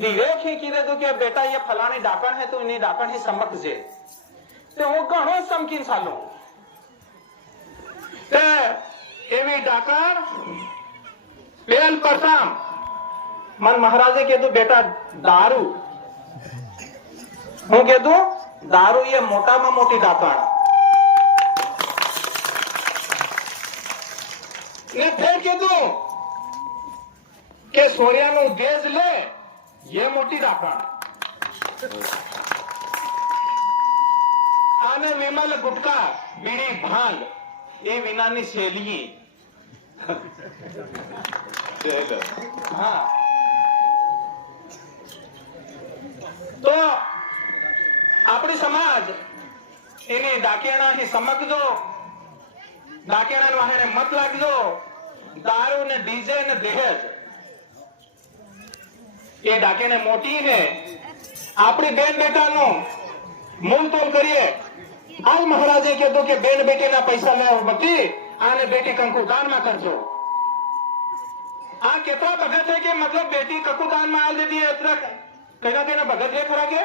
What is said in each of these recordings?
दिवे कीधे तो कि बेटा ये फलानी डाकण है तो इन्हें डाकण ही समक जे तो वो घणो समकीन सालो ते एवी डाकण पेल प्रथम मन महाराजे कीधु बेटा दारू हूँ कीधु दारू ये मोटा में मोटी डाकण ने फिर कीधु के सोरियानु देज ले ये मोटी डाकण आने विमल गुटका बीड़ी भांग ये विनानी शैली हाँ तो अपनी समाज इन्हें डाकियाणा ही समझो डाकियाणा वाहने मत लागजो दारू ने डीजे ने दहेज ये डाके ने मोटी है अपनी बेन बेटा नो मूल तोल करिए आज महाराजे कहो कि बेन बेटी ना पैसा ले मती आने बेटी कंकु दान में करजो आ कितना भगत है कि मतलब बेटी कंकु दान में आ दे दी इतना कहना देना भगत ले खरा के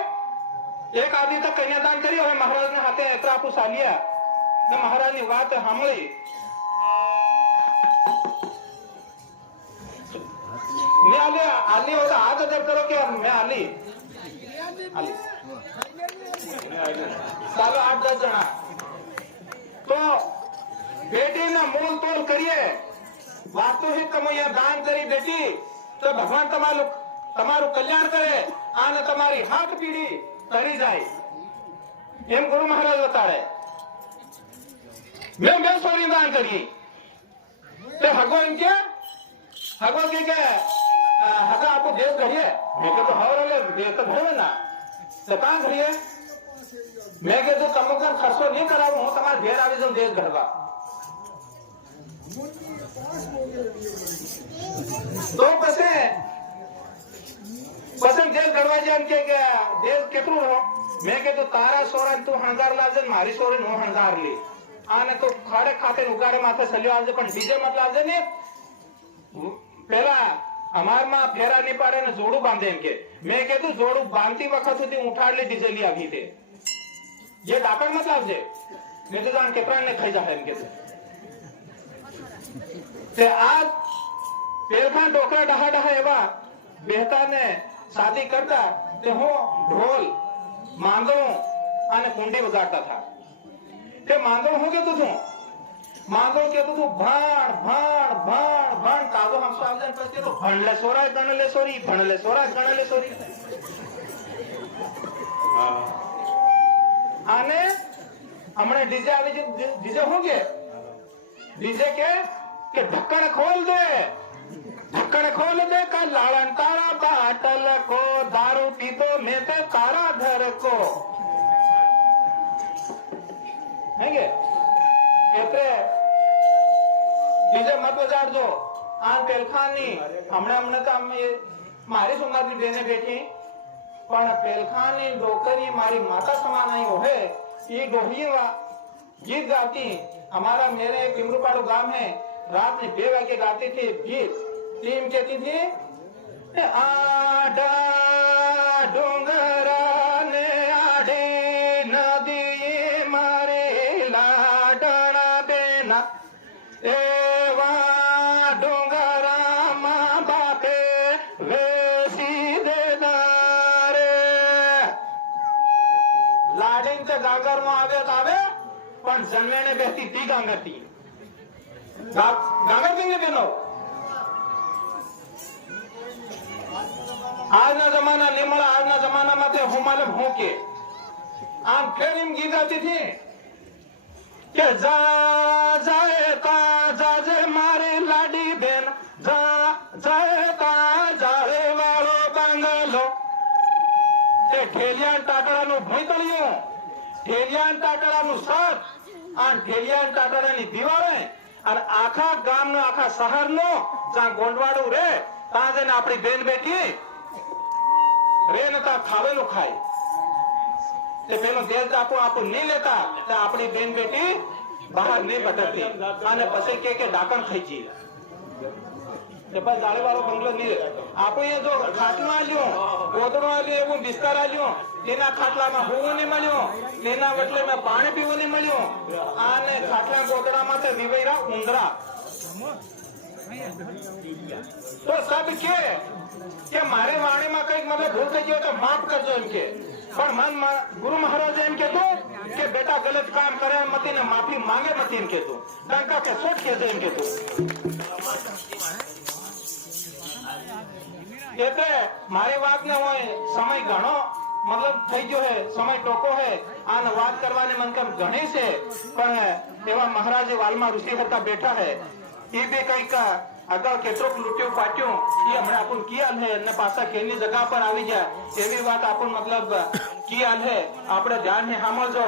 एक आदमी तक कन्यादान करी और महाराज ने हाथे इतना आपको सालिया तो महाराज ने बात हमली मैं आली होता हाथ जब करो कि मैं आली सालो 8-10 जना तो बेटी ना मूल तोल करिए वास्तविक कमैया दान करी बेटी तो भगवान તમારું કલ્યાણ કરે અને તમારી હાથ પીડી તરી જાય એમ ગુરુ મહારાજ બતાડે મેં સોરી દાન કરી તે હગો એમ કે હગો કે हका आपको देव करिए मैं कहते हवरे देव तो भरे ना तो कहां करिए मैं कहते कमो कर खर्चो नहीं कराऊं हूं तुम्हारे घेर आवे जो देव घरवा तो पसंद देव घरवा जान के देव केतरू हो मैं कहते तारा सोरा तू हणगार लाजे मारी सोरी नो हणगार ली आने तो खाड़े खाते उगाड़े माथे सलियो आजे पण डीजे मत लाजे ने पहला हमार में फेरा नहीं पाड़े ने जोड़ू बांधे इनके मैं कहती जोड़ू बांधती वक्त सुधी उठाड़ ली डीजेली आगी थे ये डाकण मत लावजे नहीं तो जान केतरा ने खाई जाए इनके से आज पेलखा डोकरा डहा डहा एवा बेहता ने शादी करता ते हो ढोल मांदो आने कुंडी बजाता था ते मांदो हो गया तू मांगो के तो भाण भाण भाण भाण कागो हम सामने पछे तो भणले सोरा गणले सोरी भणले सोरा गणले सोरी आने हमने डीजे आवे डीजे हो गए डीजे के ढक्कन खोल दे का लालन तारा बाटल को दारू पीतो में ते तारा धर को हैंगे એટલે બીજે મત બજાડજો આ પેલખાની હમણે તો મારી સુમારની બેને બેઠી પણ પેલખાની ડોકરી મારી માતા સમાન आई होए ये डोहिया गीत गाती हमारा मेरे पिमरूपाड़ू गांव है रात में 2 बजे गाती थी गीत टीम कहती थी आडा डोंगरा ने आडे नदी मारे लाडना बेना एवा डोंगरा मां बापे वेसी देदारे लाडेंच्या गागर में आवे पण जन्मेने बेहती ती गांगरती गांगर केंगे बेनो આજના જમાના નિમળા આજના જમાનામાં તે હું માલમ હું કે આમ ફેર એમ ગીત ગાતી હતી કે જા જાએ તા જાજે મારી લાડી બેન જા જાએ તા જાએ વાળો બાંગલો તે ઠેલિયાન ટાટડાનું ભોંયતળિયું ઠેલિયાન ટાટડાનું સત અને ઠેલિયાન ટાટડાની દિવાળે અને આખા ગામનો આખા શહેરનો જ્યાં ગોંડવાડું રે ત્યાં જઈને આપણી બેન બેટી રે નતા ખાવેલું ખાય તે પેલો દેશ આપો નહીં લેતા તે આપણી બેન બેટી બહાર નહીં ભટકતી અને પછી કે ડાકણ ખાઈ જઈએ કે ભાઈ જાળી વાળો બંગલો નહીં આપણે જો ખાટલું આલ્યું ગોદડું આલ્યું એવું બિસ્તર આલ્યું તેના ખાટલામાં હોવું નહીં મળ્યું તેના વટલે મેં પાણી પીવું નહીં મળ્યું અને ખાટલા ગોદડામાં તો વિવૈરા ઉંદરા તો સબ કે મારે વાણીમાં કઈક મને ભૂલ થઈ ગયો તો માફ કરજો એમ કે પણ ગુરુ મહારાજ એમ કીધું કે બેટા ગલત કામ કરે મતી ને માફી માંગે મતી એમ કીધું કારણ કે સોચ કહેજો એમ કીધું એટલે મારી વાત ને હોય સમય ઘણો મતલબ થઈ ગયો હે સમય ટોકો હે આને વાત કરવાની મન કેમ ઘણી છે પણ એવા મહારાજ વાલમાં ઋષિ હતા બેઠા હે એ બે કઈક અગાઉ કેટલોક લૂટ્યું પાટ્યું એ હમણાં આપણ કિયાલ હે અને પાછા કેની જગા પર આવી જાય એવી વાત આપણ મતલબ કિયાલ હે આપણે ધ્યાન ને સાંભળજો